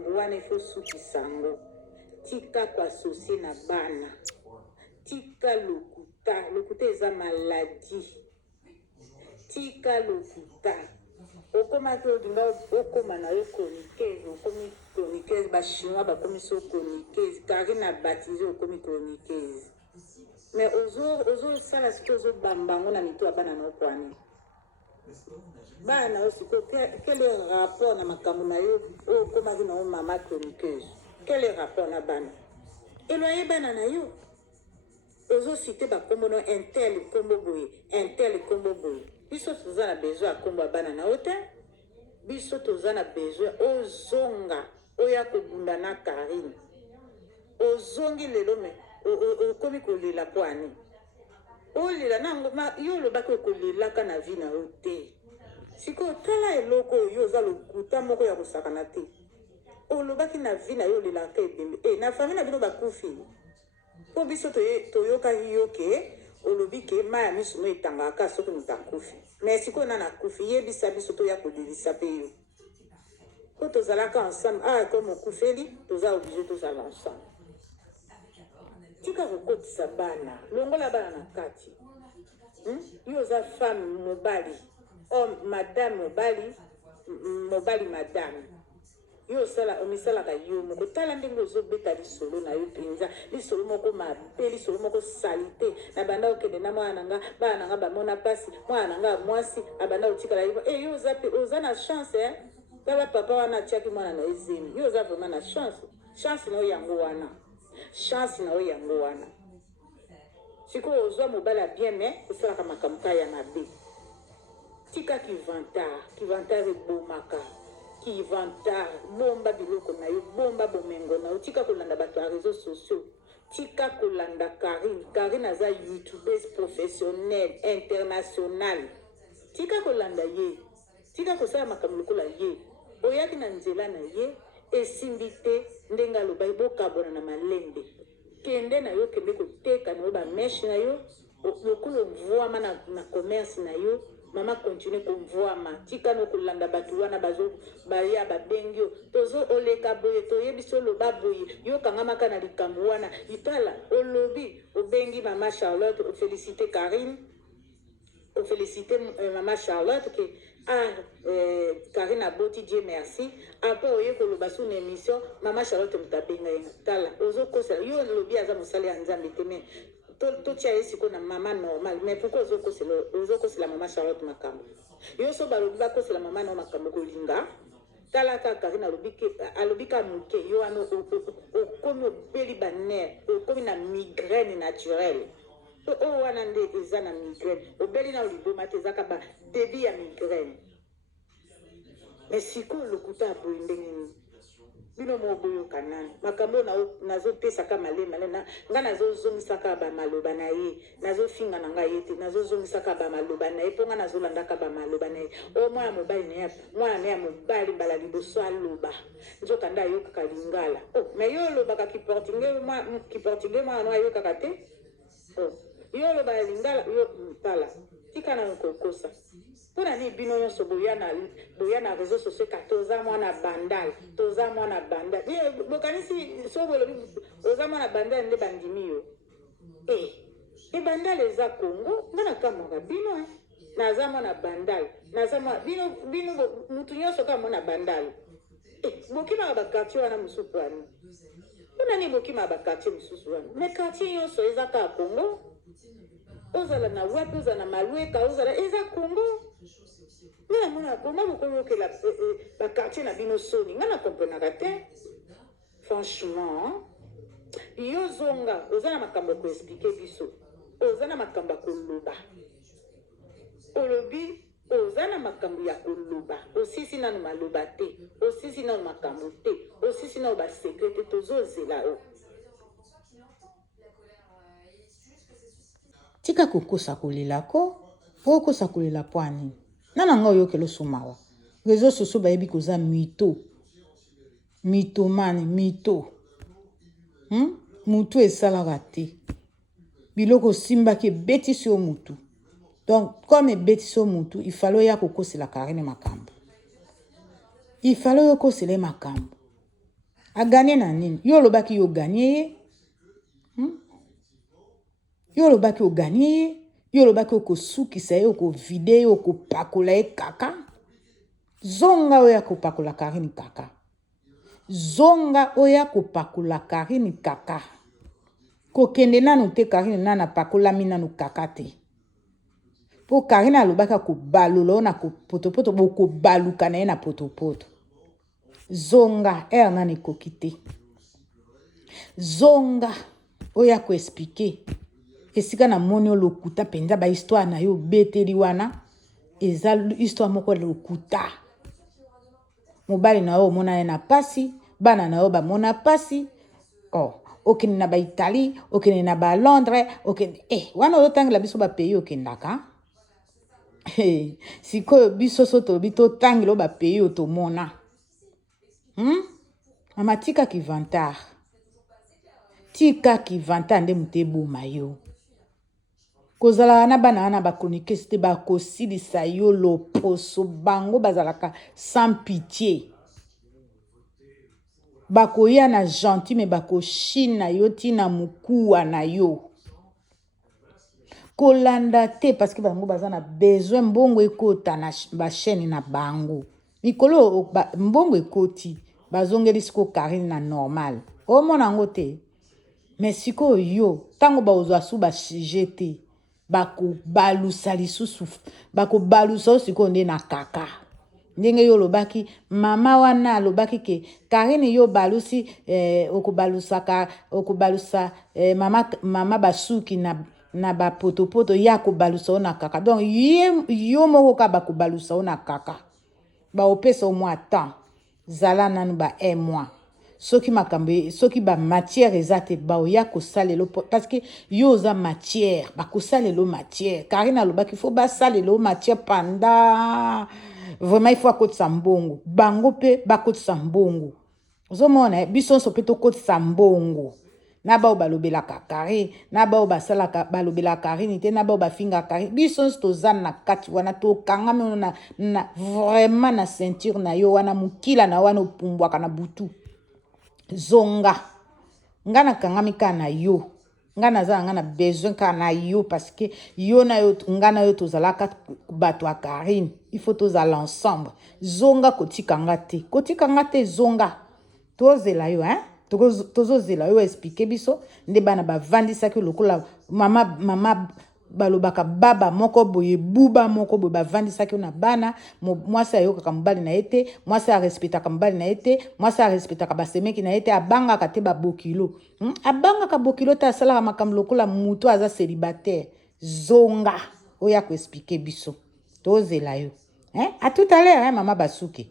makambo wana ifo sukisa ngo. Tika kwa sosie na bana. Tika lokuta eza maladie. Tika lokuta. Okoma to dinga okoma na yo chroniqueuse, okomi chroniqueuse ba chinois ba komi so chroniqueuse, Karine a baptisé okomi chroniqueuse. Mais ozo sala siko ozo bambango na mito abana na okwani. Bana osiko quel est le rapport na makambo na yo okoma ki na o mama chroniqueuse? Quel est le rapport na bana? Eloye bana na yo. Ozo cité ba kombo no intel kombo boye. Biso tozana besoin kombo bana na ota. Biso tozana besoin ozonga oya kobunda na Karine. Ozongi lelo me okomi kolela kwani. Olela nango ma yo lobaka kolela kana vi na ote. Siko tala eloko yo za lokuta moko ya kosakana te. Olobaki na vi na yo lela ka ebembe. Na famille na bino bakufi. Po biso toyoka yoke olobi ke maya misu no etangaka soki mutakufi. Mais siko na nakufi yebisa biso to ya kodilisa pe yo. Ko tozalaka ensemble comme okufeli toza obligé tozala ensemble. Tika kokotisa bana longola bana na kati. Yo za femme mobali madame mobali madame. Yo sala omisala ka yo moko tala ndenge ozobeta lisolo na yo penza lisolo moko mabe lisolo moko salite na banda okende na mwana nga bana nga bamona pasi mwana nga mwasi abanda otikala yo yo oza na chance tala papa wana tiaki mwana na ezemi yo oza vraiment na chance na yo yango wana siko ozwa mobala bien mais osalaka makambo ya mabe tika kivantard ebomaka Kivanta, bomba biloko na yo, bomba bomengo na yo, tika kolanda bato ya réseaux sociaux, tika kolanda Karine aza youtubeuse professionnelle, internationale, tika kolanda ye, tika kosala makambo lokola ye, oyaki na nzela na ye, esimbi te ndenga lobai bokabona na malembe, kende na yo kende koteka na yo ba mesh na yo, lokolo mvuama na commerce na yo, Mama continue konvoama tika no kolanda batu wana bazo baya babengyo tozo oleka boye toyebiso loba boye yo kangamaka na likambo wana itala olobi obengi mama Charlotte o féliciter Karine o féliciter mama Charlotte que Karine a boti Dieu merci après oye koloba sous une émission mama Charlotte mutabenga tala ozo kosa yo lobi aza mosali ya nzambe teme to tia esiko na mama normal mais pourquoi ozoko c'est la maman Charlotte makambo yo so balobi ba ko c'est la maman no makambo kolinga tala ka Karine alobika muke yo ano komi obeli baner komi na migraine naturelle o wana nde eza na migraine obeli na oliboma te ezaka ba débit ya migraine mais siko lokuta boye ndenge bino moboyo kanani makambo nazo pesa ka malema na nga nazo zongisaka ba maloba na ye nazo finga na nga yete nazo zongisaka ba maloba na ye ponga nazo landaka ba maloba na ye o mwana mobali ne ya mwana ya mobali mbala liboso aloba nzoka nda yo kaka lingala mais yo loba ka kiportingais mwana no yo kaka te yo loba lingala yo tala tika na kokosa pona ni bino nyonso boya na réseaux sociaux ka toza mwana bandal bokanisi so bolobi oza mwana bandal nde bandimi yo bandal eza Congo ngana kamwaka bino naza mwana bandal naza mwana bino mutu nyonso ka mwana bandal bokima ba quartier wana mususu wana pona ni bokima ba quartier mususu wana mais quartier nyonso eza ka Congo ozala na wapi ozala na Malweka ozala eza Congo mais mona comment vous connaissez la quartier na bino soni ngana comprendre te franchement yo zonga ozana makambo ko expliquer biso ozana makambo ko loba olobi ozana makambo ya koloba osisi na maloba te osisi na makambo te osisi na ba secret tozozela o tika kokosa kolelako kokosa kolela pwani nana nga oyo kelo somawa réseaux sociaux bayebi koza mito mutu esalaka te biloko simbaki ebetisi yo mutu donc comme ebetisi yo mutu il fallait ya kokosela Karine makambo il fallait yo kosele makambo A gagné na nini? Yo lobaki yo gagné. Yo lobaki yo gagné. Yo lobaki yo ko sukisa yo ko vide yo ko pakola e kaka. Zonga oya ko pakola Karine kaka. Zonga oya ko pakola Karine kaka. Ko kende nanu te Karine nana pakola minanu kaka te. Po Karine alobaka ko balula na ko potopoto bo ko baluka na ye na potopoto. Zonga nani kokite. Zonga oya ko expliquer. Esika na moni lokuta penza ba histoire na yo beteli wana eza histoire moko lokuta. Mobali na yo mona na pasi, bana na yo ba mona pasi. Okene na ba Italie, okene na ba Londres, okene wana yo tangela biso ba pays okendaka. Sikoyo biso soto bito tangelo ba pays otomona. Mama tika ki vantar. Tika ki vantar nde mutebo mayo. Kozala na bana na ba chroniqueuse te ba kosilisa yo loposo bango bazalaka sans pitié. Bakoya na gentil me bako china yo tina mukuwa na yo. Kolanda te parce que bango bazana besoin mbongo ekota na ba chaîne na bango. Mikolo mbongo ekoti bazongeli siko Karine na normal. Mona ngo te. Mais siko yo tango ba ozwa su ba sujet bako balusa lisusu bako balusa siko nde na kaka. Ndenge yo lobaki mama wana lobaki ke Karine yo balusi okubalusa mama basuki na ba potopoto ya ko balusa na kaka. Donc yo moko ka bako balusa na kaka. Ba opesa au moins temps zala nanu ba un mois. Soki makambe soki ba matière ezate ba oya ko salelo parce que yo za matière ba ko salelo matière. Karine alobaki faut ba salelo matière pendant vraiment il faut akotisa mbongo. Bango pe bakotisa mbongo. Ozomona biso so pe to kotisa mbongo. Na ba obalobela Karine, na ba obasalaka balobela Karine te na ba obafinga Karine. Biso to zana na kati wana to kangame na vraiment na ceinture na yo wana mukila na wana opumbwaka na butu. Zonga. Ngana kangami ka na yo. Ngana za ngana besoin ka na yo parce que yo na yo ngana yo tozalaka bato a Karine. Il faut tous aller ensemble. Zonga kotika ngate. Kotika ngate zonga. Tozela yo tozozela yo expliquer biso nde bana bavandisa ke lokola mama balobaka baba moko boye buba moko boye bavandisa ke na bana mwasi ayokaka mobali na ete mwasi arespectaka mobali na ete mwasi arespectaka basemeki na ete abangaka te babokilo abangaka bokilo te asalaka makambo lokola mutu aza célibataire. Zonga oya ko expliquer biso tozela yo à tout à l'heure maman basuki.